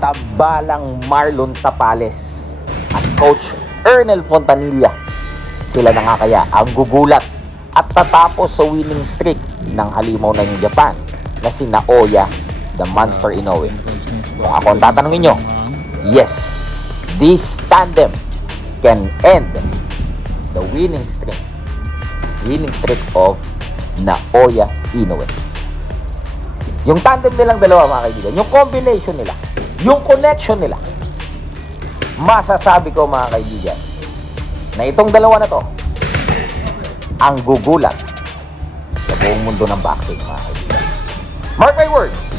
tabalang Marlon Tapales at Coach Ernel Fontanilla. Sila na nga kaya ang gugulat at tatapos sa winning streak ng halimaw ng Japan na si Naoya the Monster Inoue. Kung ako ang tatanungin nyo, yes, this tandem can end the winning streak of Naoya Inoue. Yung tandem nilang dalawa, mga kaibigan, yung combination nila, yung connection nila, masasabi ko, mga kaibigan, na itong dalawa na to ang gugulat sa buong mundo ng boxing, mga kaibigan. Mark my words.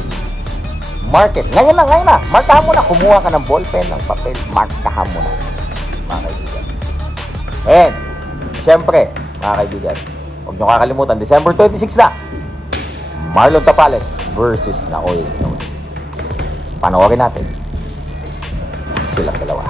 Mark it. Ngayon na. Markahan mo na. Kumuha ka ng ballpen, ng papel. Markahan mo na, mga kaibigan. And, syempre, mga kaibigan, huwag nyo kakalimutan, December 26 na, Marlon Tapales versus Naoya Inoue. Panoorin natin silang dalawa.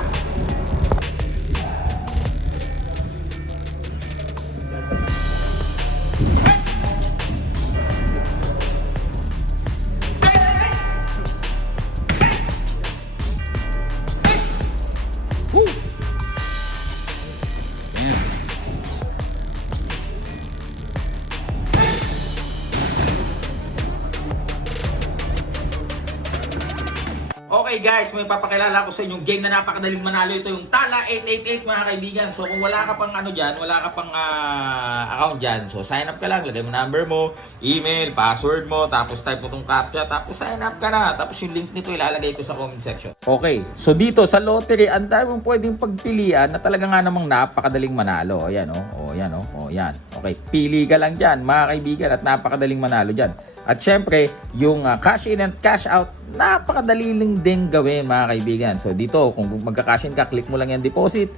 Okay guys, may papakilala ko sa inyong game na napakadaling manalo. Ito yung Tala 888, mga kaibigan. So kung wala ka pang wala ka pang account dyan, so sign up ka lang, lagay mo number mo, email, password mo, tapos type mo tong captcha, tapos sign up ka na. Tapos yung link nito ilalagay ko sa comment section. Okay, so dito sa lottery, ang dami mong pwedeng pagpilian na talaga nga namang napakadaling manalo. Ayan yan. Okay, pili ka lang dyan, mga kaibigan, at napakadaling manalo dyan. At syempre, yung cash in and cash out, napakadali lang din gawin, mga kaibigan. So dito, kung magka-cash in ka, click mo lang yung deposit.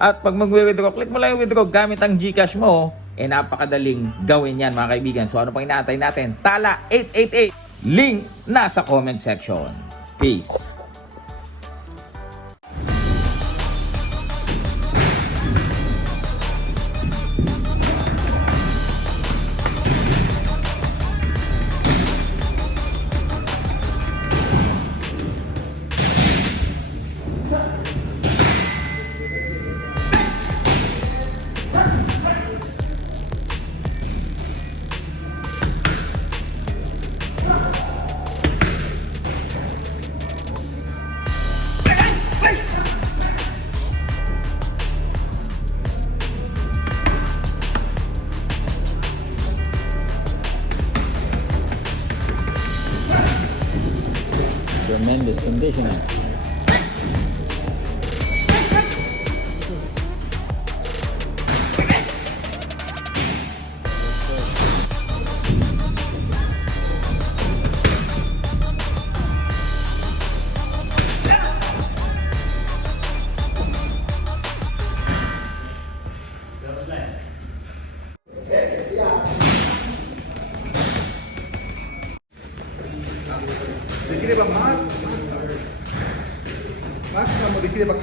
At pag mag-withdraw, click mo lang yung withdraw gamit ang GCash mo. Napakadaling gawin yan, mga kaibigan. So ano pang inaantay natin? Tala 888. Link nasa comment section. Peace. Tremendous conditioning. Deきればマックスもできれば